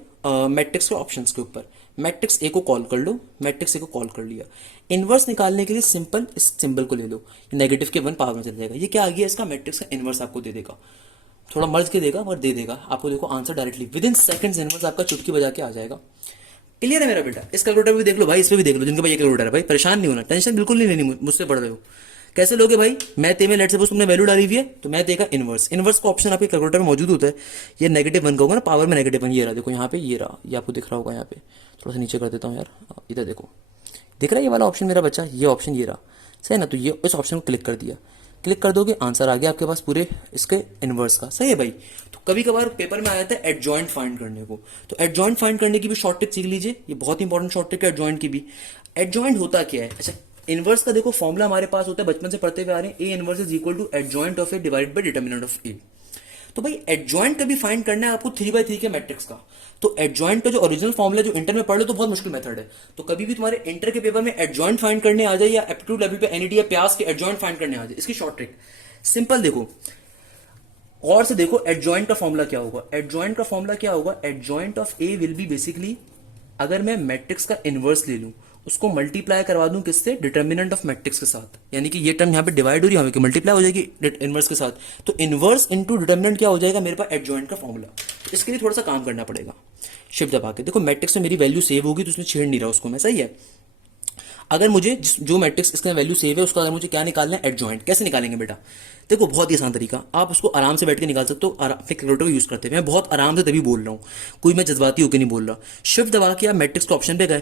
मैट्रिक्स के ऑप्शंस के ऊपर, मैट्रिक्स ए को कॉल कर लो, मैट्रिक्स ए को कॉल कर लिया। इनवर्स निकालने के लिए सिंपल इस सिंबल को ले लो, नेगेटिव के 1 पावर में चल जाएगा। ये क्या आ गया, इसका मैट्रिक्स का इनवर्स आपको दे देगा, थोड़ा मर्ज के देगा मगर दे देगा आपको। देखो answer directly with in seconds inverse आपका चुटकी बजा के आ जाएगा। क्लियर है मेरा बेटा, इस कैलकुलेटर भी देख लो भाई, इस पे भी देख लो, जिनका भाई ये कैलकुलेटर है भाई, परेशान नहीं होना, टेंशन बिल्कुल नहीं लेनी, मुझसे पढ़ रहे हो। कैसे लोगे भाई, मैथ ए में लेट सपोज तुमने वैल्यू डाली हुई है, तो मैथ ए का इनवर्स, इनवर्स का ऑप्शन आपके कैलकुलेटर में मौजूद होता है। ये -1 का होगा ना, पावर में -1, ये रहा देखो यहाँ पे, ये रहा, ये आपको दिख रहा होगा यहाँ पे, थोड़ा सा नीचे कर देता हूँ यार, इधर देखो दिख रहा है ये वाला ऑप्शन मेरा बच्चा, ये ऑप्शन ये रहा, सही है ना। तो ये इस ऑप्शन को क्लिक कर दिया, क्लिक कर दोगे आंसर आ गया आपके पास पूरे इसके इनवर्स का। सही है भाई, तो कभी कभार पेपर में आ जाता है एडजॉइंट फाइंड करने को, तो एडजॉइंट फाइंड करने की भी शॉर्ट ट्रिक सीख लीजिए, ये बहुत इंपॉर्टेंट शॉर्ट ट्रिक है एडजॉइंट की भी। एडजॉइंट होता क्या है, अच्छा इनवर्स का देखो फॉर्मूला हमारे पास होता है, बचपन से पढ़ते हुए आ रहे हैं, A inverse is equal to adjoint of A divided by determinant of A. तो भाई एडजॉइंट का भी फाइंड करना है आपको 3x3 के मैट्रिक्स का। तो एडजॉइंट का जो ओरिजिनल फॉर्मूला जो इंटर में पढ़ लो तो बहुत मुश्किल मेथड है। तो कभी भी तुम्हारे इंटर के पेपर में एडजॉइंट फाइंड करने आ जाए या एप्टीट्यूड लेवल पे एनईटी या प्यास के एडजॉइंट फाइंड करने आ जाए, इसकी शॉर्ट ट्रिक सिंपल देखो, और से देखो एडजॉइंट का फॉर्मूला क्या होगा। एडजॉइंट का फॉर्मूला क्या होगा, adjoint of A will be basically, अगर मैं मैट्रिक्स का इनवर्स ले लूं उसको मल्टीप्लाई करवा दूं किससे, डिटर्मिनेंट ऑफ मैट्रिक्स के साथ, यानी कि ये टर्म यहां पे डिवाइड हो रही है, मल्टीप्लाई हो जाएगी इनवर्स के साथ, तो इनवर्स इनटू डिटर्मिनेंट क्या हो जाएगा मेरे पास, एडजॉइंट का फॉर्मूला। तो इसके लिए थोड़ा सा काम करना पड़ेगा, शिफ्ट दबा के देखो मैट्रिक्स में मेरी वैल्यू सेव होगी तो उसमें छेड़ नहीं रहा उसको मैं, सही है। अगर मुझे जो मैट्रिक्स इसका वैल्यू सेव है उसका अगर मुझे क्या निकालना है, एडजॉइंट, कैसे निकालेंगे बेटा, देखो बहुत ही आसान तरीका, आप उसको आराम से बैठ के निकाल सकते हो, अपने कैलकुलेटर को यूज करते हैं। मैं बहुत आराम से तभी बोल रहा हूँ, कोई मैं जज्बाती होकर नहीं बोल रहा। शिफ्ट दबा के आप मैट्रिक्स के ऑप्शन पे गए,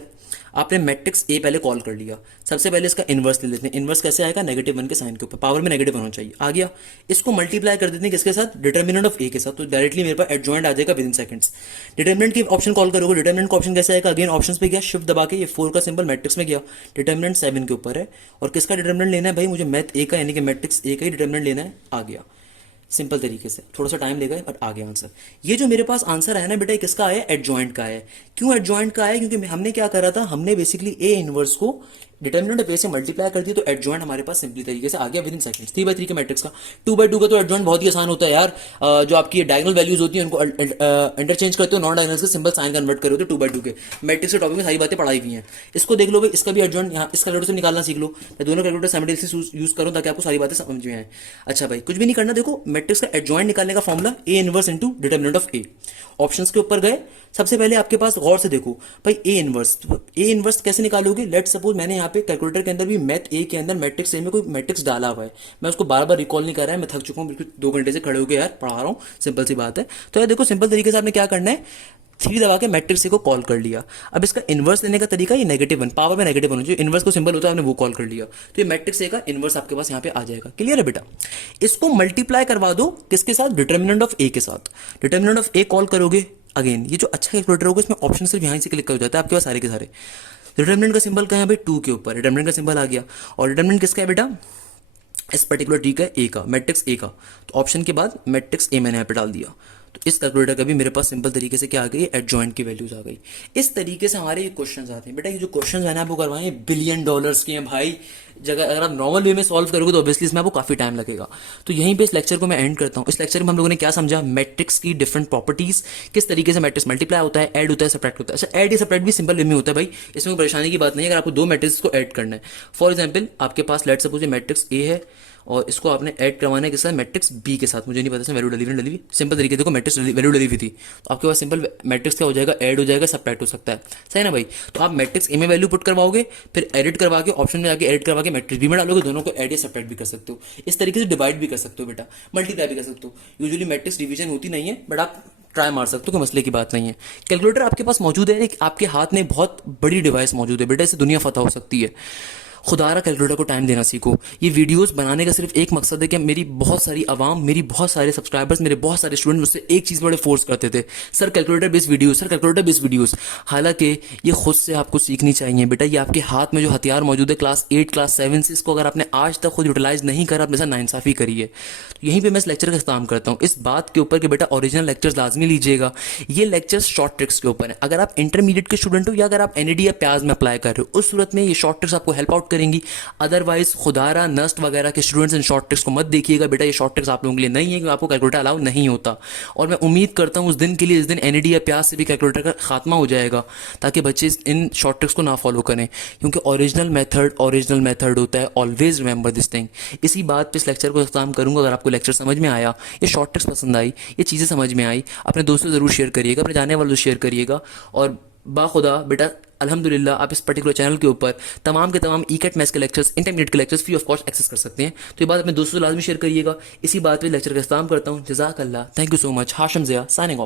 आपने मैट्रिक्स ए पहले कॉल कर लिया, सबसे पहले इसका इनवर्स ले लेते हैं। इनवर्स कैसे आएगा, -1 के साइन के ऊपर, पावर में नेगेटिव होना चाहिए, आ गया। इसको मल्टीप्लाई कर देते हैं किसके साथ, डिटर्मिनेंट ऑफ ए के साथ, तो डायरेक्टली मेरे पास एडजॉइंट आ जाएगा विद इन सेकंड्स। डिटर्मिनेंट की ऑप्शन कॉल करोगे, डिटर्मिनेंट का ऑप्शन कैसे आएगा, अगेन ऑप्शन पे गया, शिफ्ट दबा के ये 4 का सिंबल मैट्रिक्स में गया, डिटर्मिनेंट 7 के ऊपर है, और किसका डिटर्मिनेंट लेना है भाई, मुझे मैथ ए का यानी कि मैट्रिक्स ए का ही डिटर्मिनेंट लेना है, आ गया सिंपल तरीके से, थोड़ा सा टाइम लेगा बट आ गया आंसर। ये जो मेरे पास आंसर है ना बेटा, किसका आया, एडजॉइंट का है। क्यों एडजॉइंट का आया, क्योंकि हमने क्या करा था, हमने बेसिकली ए इनवर्स को डिटर्मिनेंट ऑफ ए से मल्टीप्लाई कर दिया, तो एडजॉइंट हमारे पास सिंपली तरीके से आ गया विद इन सेकंड्स। 3x3 के मैट्रिक्स का, 2x2 का तो एडजॉइंट बहुत ही आसान होता है यार। जो आपकी डायगोनल वैल्यूज होती है उनको इंटरचेंज करते हो, नॉन डायगोनल से सिंबल साइन कन्वर्ट करो, तो 2x2 के मैट्रिक्स के टॉपिक में सारी बातें पढ़ाई हुई हैं। इसको देख लो भाई, इसका भी एडजॉइंट यहाँ इस कैलकुलेटर से निकालना सीख लो। मैं दोनों कैलकुलेटर साइमल्टेनियसली यूज करूँ ताकि आपको सारी बातें समझ में आए। अच्छा भाई, कुछ भी नहीं करना, देखो मैट्रिक्स का एडजॉइंट निकालने का formula A inverse into determinant of A. Options के ऊपर गए, सबसे पहले आपके पास गौर से देखो भाई ए इनवर्स, ए इनवर्स कैसे निकालोगे, लेट सपोज मैंने यहाँ पे कैलकुलेटर के अंदर भी मैथ ए के अंदर मैट्रिक्स ए में कोई मैट्रिक्स डाला हुआ है, मैं उसको बार बार रिकॉल नहीं कर रहा है, मैं थक चुका हूँ बिल्कुल, 2 घंटे से खड़े होकर यार पढ़ा रहा हूँ, सिंपल सी बात है। तो यार देखो सिंपल तरीके से आपने क्या करना है, 3 दबा के मैट्रिक्स ए को कॉल कर लिया। अब इसका इनवर्स लेने का तरीका ये -1, पावर में -1 जो इनवर्स को सिंबल होता है आपने वो कॉल कर लिया, तो ये मैट्रिक्स ए का इनवर्स आपके पास यहाँ पे आ जाएगा। क्लियर है बेटा, इसको मल्टीप्लाई करवा दो किसके साथ, डिटर्मिनेंट ऑफ ए के साथ। डिटर्मिनेंट ऑफ ए कॉल करोगे, अगेन ये जो अच्छा कैलकुलेटर होगा इसमें ऑप्शन सिर्फ यहाँ से क्लिक कर जाता है आपके पास सारे के सारे। डिटर्मिनेंट का सिंबल कहाँ है भाई, 2 के ऊपर, डिटर्मिनेंट का सिंबल आ गया। और डिटर्मिनेंट किसका है बेटा, इस पर्टिकुलर टी का ए का, मैट्रिक्स ए का, तो ऑप्शन के बाद मैट्रिक्स ए मैंने यहाँ पे डाल दिया। तो इस कैलकुलेटर का भी मेरे पास सिंपल तरीके से क्या आ गई, एडजॉइंट की वैल्यूज आ गई। इस तरीके से हमारे ये क्वेश्चंस आते हैं बेटा। ये जो क्वेश्चंस मैंने आपको करवाए $1 बिलियन के हैं भाई। जगह अगर आप नॉर्मल वे में सॉल्व करोगे तो ऑब्वियसली इसमें आपको काफी टाइम लगेगा। तो यहीं पे इस लेक्चर को मैं एंड करता हूँ। इस लेक्चर में हम लोगों ने क्या समझा, मैट्रिक्स की डिफरेंट प्रॉपर्टीज, किस तरीके से मैट्रिक्स मल्टीप्लाई होता है, ऐड होता है, सब्ट्रैक्ट होता है। अच्छा, ऐड या सब्ट्रैक्ट भी सिंपल वे में होता है भाई, इसमें कोई परेशानी की बात नहीं है। अगर आपको 2 मैट्रिक्स को ऐड करना है, फॉर एग्जाम्पल आपके पास लेट सपोज ये मैट्रिक्स ए है और इसको आपने ऐड करवाना है किसके साथ, मैट्रिक्स बी के साथ। मुझे नहीं पता वैल्यू डली, सिंपल तरीके देखो मैट्रिक्स वैल्यू डली हुई थी, तो आपके पास सिंपल मैट्रिक्स क्या हो जाएगा, ऐड हो जाएगा, सब्ट्रैक्ट हो सकता है, सही ना भाई। तो आप मैट्रिक्स ए में वैल्यू पुट करवाओगे, फिर एडिट करवा के ऑप्शन में जाके एडिट करवा के मैट्रिक्स बी में डालोगे, दोनों को ऐड या सब्ट्रैक्ट भी कर सकते हो। इस तरीके से डिवाइड भी कर सकते हो बेटा, मल्टीप्लाई भी कर सकते हो। यूजुअली मैट्रिक्स डिवीजन होती नहीं है बट आप ट्राई मार सकते हो, कोई मसले की बात नहीं है। कैलकुलेटर आपके पास मौजूद है, एक आपके हाथ में बहुत बड़ी डिवाइस मौजूद है बेटा, इससे दुनिया फतह हो सकती है। खुदारा कैलकुलेटर को टाइम देना सीखो। ये वीडियोस बनाने का सिर्फ एक मकसद है कि मेरी बहुत सारी आवाम, मेरी बहुत सारे सब्सक्राइबर्स, मेरे बहुत सारे स्टूडेंट मुझसे एक चीज़ बड़े फोर्स करते थे, sir calculator based videos, sir calculator based videos. हालांकि ये खुद से आपको सीखनी चाहिए बेटा। ये आपके हाथ में जो हथियार मौजूद है क्लास 8 क्लास 7 से, इसको अगर आपने आज तक खुद यूटिलाइज नहीं करा, अपने साथ नाइंसाफ़ी करिए। तो यहीं पर मैं इस लेक्चर का इख्तिताम करता हूँ, इस बात के ऊपर कि बेटा ओरिजिनल लेक्चर्स लाजमी लीजिएगा। ये लेक्चर्स शॉर्ट ट्रिक्स के ऊपर है। अगर आप इंटरमीडिएट के स्टूडेंट हो या अगर आप एनईडी या प्याज में अप्लाई कर रहे हो, उस सूरत में ये शॉर्ट ट्रिक्स आपको हेल्प आउट करेंगी। अदरवाइज खुदारा नस्ट वगैरह के स्टूडेंट्स इन शॉर्ट ट्रिक्स को मत देखिएगा बेटा, ये शॉर्ट ट्रिक्स आप लोगों के लिए नहीं है, क्योंकि आपको कैलकुलेटर अलाउ नहीं होता। और मैं उम्मीद करता हूँ उस दिन के लिए, इस दिन एनईडी या प्याज से भी कैलकुलेटर का खात्मा हो जाएगा, ताकि बच्चे इन शॉर्ट ट्रिक्स को ना फॉलो करें, क्योंकि ओरिजिनल मेथड होता है। Always remember this thing. इसी बात पे इस लेक्चर को इख्तिताम करूंगा। अगर आपको लेक्चर समझ में आया, ये शॉर्ट ट्रिक्स पसंद आई, ये चीज़ें समझ में आई, अपने दोस्तों से ज़रूर शेयर करिएगा, अपने जाने वालों से शेयर करिएगा। और बाखुदा बेटा अल्हम्दुलिल्लाह आप इस पर्टिकुलर चैनल के ऊपर तमाम के तमाम ई-कैट मैथ्स के लेक्चर्स, इंटरमीडिएट के lectures free of cost access कर सकते हैं। तो ये बात अपने दोस्तों से लाजमी शेयर करिएगा। इसी बात पे लेक्चर का इख्तिताम करता हूँ। जज़ाकल्लाह, thank you so much. Hashim Zia signing of.